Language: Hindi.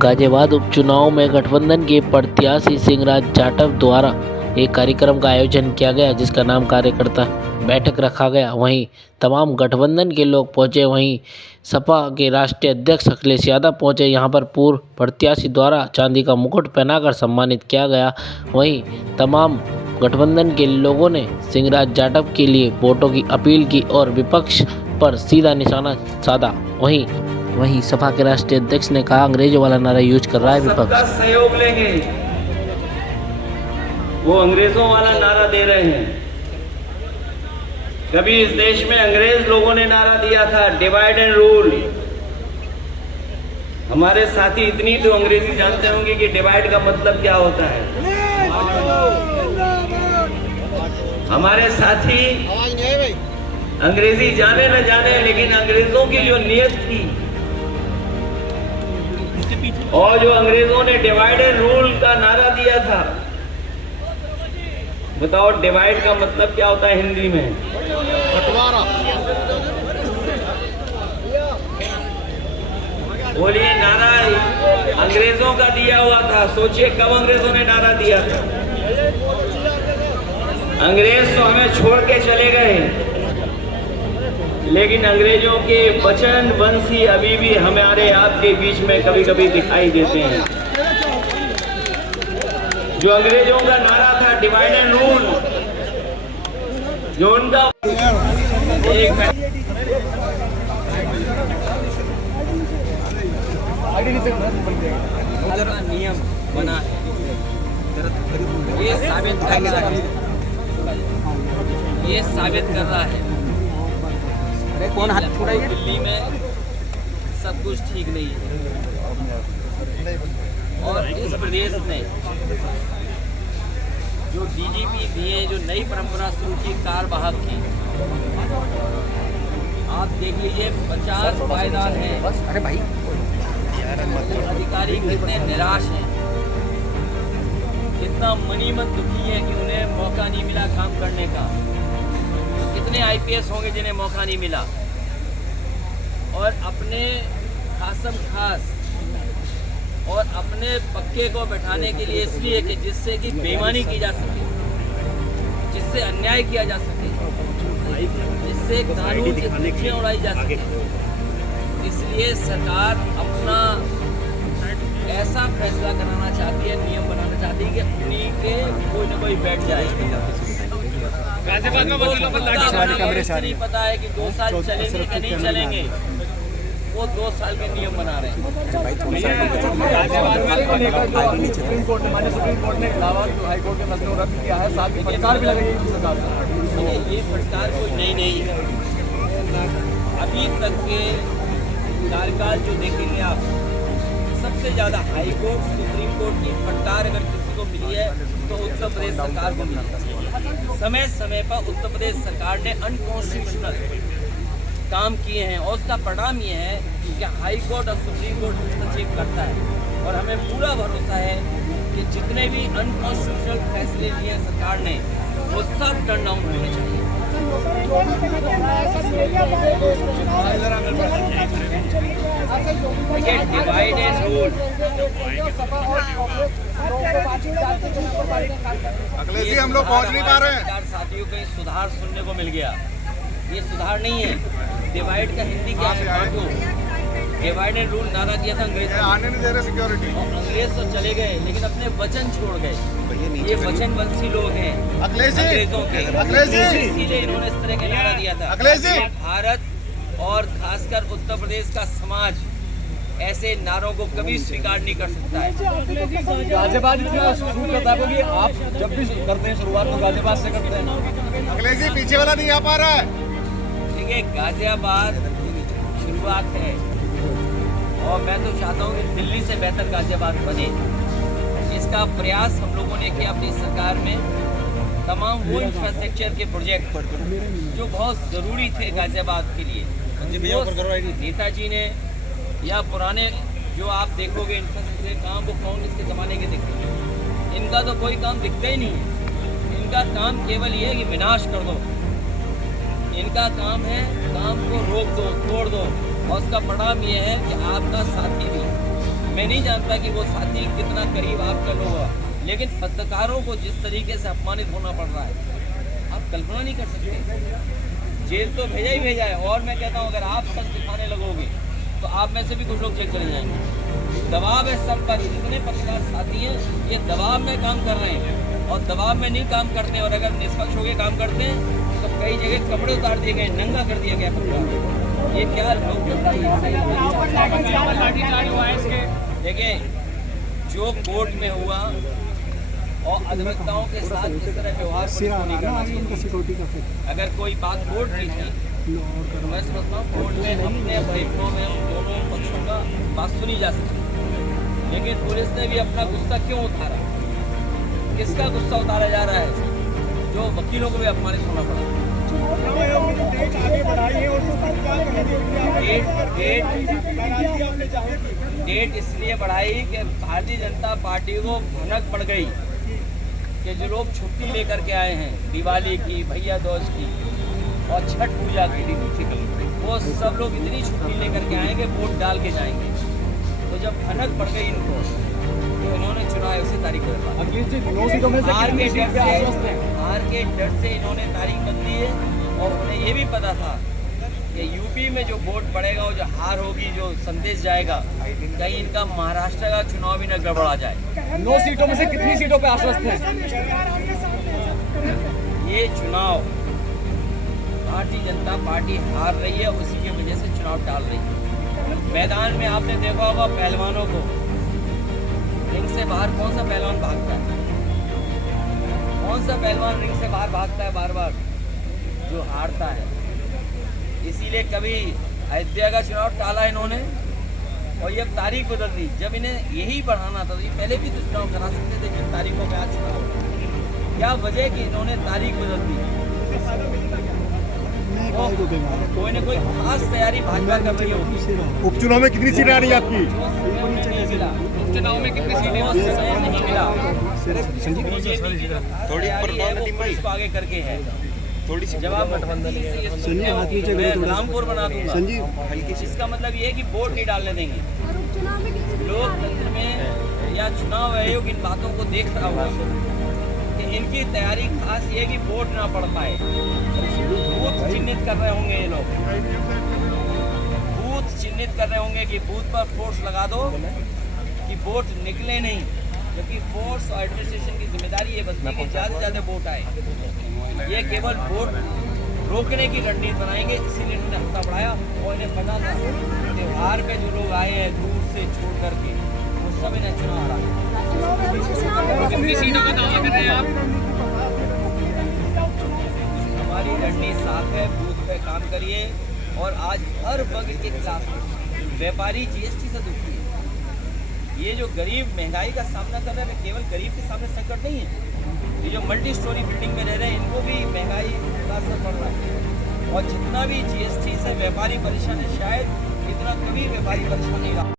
गाजियाबाद उपचुनाव में गठबंधन के प्रत्याशी सिंहराज जाटव द्वारा एक कार्यक्रम का आयोजन किया गया, जिसका नाम कार्यकर्ता बैठक रखा गया। वहीं तमाम गठबंधन के लोग पहुंचे। वहीं सपा के राष्ट्रीय अध्यक्ष अखिलेश यादव पहुंचे। यहां पर पूर्व प्रत्याशी द्वारा चांदी का मुकुट पहनाकर सम्मानित किया गया। वहीं तमाम गठबंधन के लोगों ने सिंहराज जाटव के लिए वोटों की अपील की और विपक्ष पर सीधा निशाना साधा। वहीं सपा के राष्ट्रीय अध्यक्ष ने कहा, अंग्रेजों वाला नारा यूज कर रहा है विपक्ष। सबका सहयोग लेंगे, वो अंग्रेजों वाला नारा दे रहे हैं। कभी इस देश में अंग्रेज लोगों ने नारा दिया था, डिवाइड एंड रूल। हमारे साथी इतनी तो अंग्रेजी जानते होंगे कि डिवाइड का मतलब क्या होता है। हमारे साथी अंग्रेजी जाने न जाने, लेकिन अंग्रेजों की जो नीयत थी और जो अंग्रेजों ने डिवाइड एंड रूल का नारा दिया था, बताओ डिवाइड का मतलब क्या होता है हिंदी में? बंटवारा। बोलिए, नारा अंग्रेजों का दिया हुआ था। सोचिए कब अंग्रेजों ने नारा दिया था। अंग्रेज तो हमें छोड़ के चले गए, लेकिन अंग्रेजों के वचन वंशी अभी भी हमारे आपके बीच में कभी कभी दिखाई देते हैं। जो अंग्रेजों का नारा था डिवाइड एंड रूल, जो उनका नियम बना है, ये साबित कर रहा है कौन हाथ छुड़ाइए। दिल्ली में सब कुछ ठीक नहीं है और इस प्रदेश में जो डीजीपी दिए, जो नई परंपरा शुरू की कारवाहक की, आप देख लीजिए 50 पायदान हैं। अरे भाई, अधिकारी कितने निराश हैं, कितना मनीमत दुखी है कि उन्हें मौका नहीं मिला काम करने का। कितने आईपीएस होंगे जिन्हें मौका नहीं मिला और अपने खासम खास और अपने पक्के को बैठाने के लिए, इसलिए कि जिससे कि बेईमानी की जा सके, जिससे अन्याय किया जा सके, जिससे कानून की धज्जियां उड़ाई जा सके, इसलिए सरकार अपना ऐसा फैसला कराना चाहती है, नियम बनाना चाहती है कि उन्हीं के कोई न कोई बैठ जाए। गाजियाबाद में नहीं पता है कि 2 साल चलेंगे कि नहीं चलेंगे, वो 2 साल के नियम बना रहे हैं। सुप्रीम कोर्ट ने हाई कोर्ट के फैसले को रद्द किया है, साथ ही फटकार भी लगेगी सरकार। ये फटकार कोई नहीं है। अभी तक के कार्यकाल जो देखेंगे आप, सबसे ज़्यादा हाई कोर्ट, सुप्रीम कोर्ट की फटकार अगर किसी को मिली है तो उत्तर प्रदेश सरकार को मिली है। समय समय पर उत्तर प्रदेश सरकार ने अनकॉन्स्टिट्यूशनल काम किए हैं और उसका परिणाम ये है कि हाई कोर्ट और सुप्रीम कोर्ट हस्तक्षेप करता है। और हमें पूरा भरोसा है कि जितने भी अनकॉन्स्टिट्यूशनल फैसले लिए सरकार ने, वो सब टर्न डाउन होने चाहिए। Divide and rule, Akhilesh ji हम लोग पहुंच नहीं पा रहे हैं। साथियों को सुधार सुनने को मिल गया। ये सुधार नहीं है। डिवाइड का हिंदी क्या है? बांटो। डिवाइड एंड रूल नारा दिया था अंग्रेज, आने नहीं दे रहे सिक्योरिटी। अंग्रेज तो चले गए, लेकिन अपने वचन छोड़ गए। ये वचन वंशी लोग हैं अखिलेश जी, अंग्रेजों के। अखिलेश जी, इसीलिए इन्होंने इस तरह का नारा दिया था। अखिलेश जी, भारत और खासकर उत्तर प्रदेश का समाज ऐसे नारों को कभी स्वीकार नहीं कर सकता है। गाजियाबाद इतना शुरू करता है कि आप जब भी करते हैं शुरुआत तो गाजियाबाद से करते हैं। अखिलेश जी पीछे वाला नहीं आ पा रहा है। देखिए, गाजियाबाद शुरुआत है और मैं तो चाहता हूँ कि दिल्ली से बेहतर गाजियाबाद बने। इसका प्रयास हम लोगों ने किया अपनी सरकार में। तमाम वो इंफ्रास्ट्रक्चर के प्रोजेक्ट जो बहुत ज़रूरी थे गाजियाबाद के लिए, नेताजी ने या पुराने जो आप देखोगे इंफ्रास्ट्रक्चर काम, वो कौन इसके ज़माने के दिखते, इनका तो कोई काम दिखता ही नहीं है। इनका काम केवल ये है कि विनाश कर दो। इनका काम है काम को रोक दो, तोड़ दो, और उसका परिणाम ये है कि आपका साथी भी मैं नहीं जानता कि वो साथी कितना करीब आपका लोग होगा, लेकिन पत्रकारों को जिस तरीके से अपमानित होना पड़ रहा है आप कल्पना नहीं कर सकते। जेल तो भेजा ही भेजा है। और मैं कहता हूँ अगर आप सच दिखाने लगोगे तो आप में से भी कुछ लोग जेल चले जाएंगे। दबाव है सब पर, जितने पत्रकार साथी हैं ये दबाव में काम कर रहे हैं और दबाव में नहीं काम करते। और अगर निष्पक्ष होकर काम करते हैं तो कई जगह कपड़े उतार दिए गए, नंगा कर दिया गया पत्रकार। ये क्या देखिए, जो कोर्ट में हुआ और अधिवक्ताओं के साथ किस तरह व्यवहार पुलिस को नहीं करना चाहिए। अगर कोई बात कोर्ट की थी तो मैं समझता हूँ कोर्ट में अपने अभियुक्तों में उन दोनों पक्षों का बात सुनी जा सकती, लेकिन पुलिस ने भी अपना गुस्सा क्यों उतारा? किसका गुस्सा उतारा जा रहा है? जो वकीलों को भी अपमानित होना पड़ा। डेट इसलिए बढ़ाई कि भारतीय जनता पार्टी को भनक पड़ गई कि जो लोग छुट्टी लेकर के आए हैं दिवाली की, भैया दूज की और छठ पूजा की, वो सब लोग इतनी छुट्टी लेकर के आएंगे वोट डाल के जाएंगे। तो जब भनक पड़ गई इनको तो इन्होंने चुनाव उसी तारीख को हार के डर से इन्होंने तारीख बदली है। और उन्हें ये भी पता था कि यूपी में जो वोट पड़ेगा वो जो हार होगी, जो संदेश जाएगा, कहीं इनका महाराष्ट्र का चुनाव भी न गड़बड़ा जाए। 9 सीटों में से कितनी सीटों पे आश्वस्त हैं? ये चुनाव भारतीय जनता पार्टी हार रही है, उसी की वजह से चुनाव टाल रही है। मैदान में आपने देखा होगा पहलवानों को, रिंग से बाहर कौन सा पहलवान भागता है? कौन सा पहलवान रिंग से बाहर भागता है बार बार? जो हारता है। इसीलिए कभी अयोध्या का चुनाव टाला इन्होंने और ये तारीख बदल दी। जब इन्हें यही बढ़ाना था तो ये पहले भी तो चुनाव करा सकते थे जिन तारीखों में आज चुनाव। क्या वजह कि इन्होंने तारीख बदल दी? कोई ना कोई खास तैयारी भाजपा कर रही होगी। उपचुनाव में कितनी सीटें आ रही है आपकी? उपचुनाव में कितनी सीटें नहीं मिला। पुलिस को आगे करके है थोड़ी सी जवाब मैं रामपुर बना दूंगा। इसका मतलब ये है कि वोट नहीं डालने देंगे। लोकतंत्र में या चुनाव आयोग इन बातों को देख रहा होगा कि इनकी तैयारी खास ये कि वोट ना पड़ पाए। बूथ चिन्हित कर रहे होंगे ये लोग, बूथ चिन्हित कर रहे होंगे कि बूथ पर फोर्स लगा दो कि वोट निकले नहीं, क्योंकि फोर्स और एडमिनिस्ट्रेशन की जिम्मेदारी ये बनती है कि ज़्यादा से ज़्यादा वोट आए। ये केवल वोट रोकने की रणनीति बनाएंगे, इसीलिए इन्होंने हफ्ता बढ़ाया। और इन्हें पता था त्योहार पे जो लोग आए हैं दूर से छोड़ करके वो सब इन्हें चुनाव हरा। कितनी सीटों का दावा कर रहे हैं आप? हमारी रणनीति साफ है, बूथ पे काम करिए। और आज हर वर्ग के खिलाफ व्यापारी जीएसटी से दुखी है। ये जो गरीब महंगाई का सामना कर रहे हैं, केवल गरीब के सामने संकट नहीं है, ये जो मल्टी स्टोरी बिल्डिंग में रह रहे हैं इनको भी महंगाई का असर पड़ रहा है। और जितना भी जीएसटी से व्यापारी परेशान है, शायद इतना कभी व्यापारी परेशान नहीं रहा।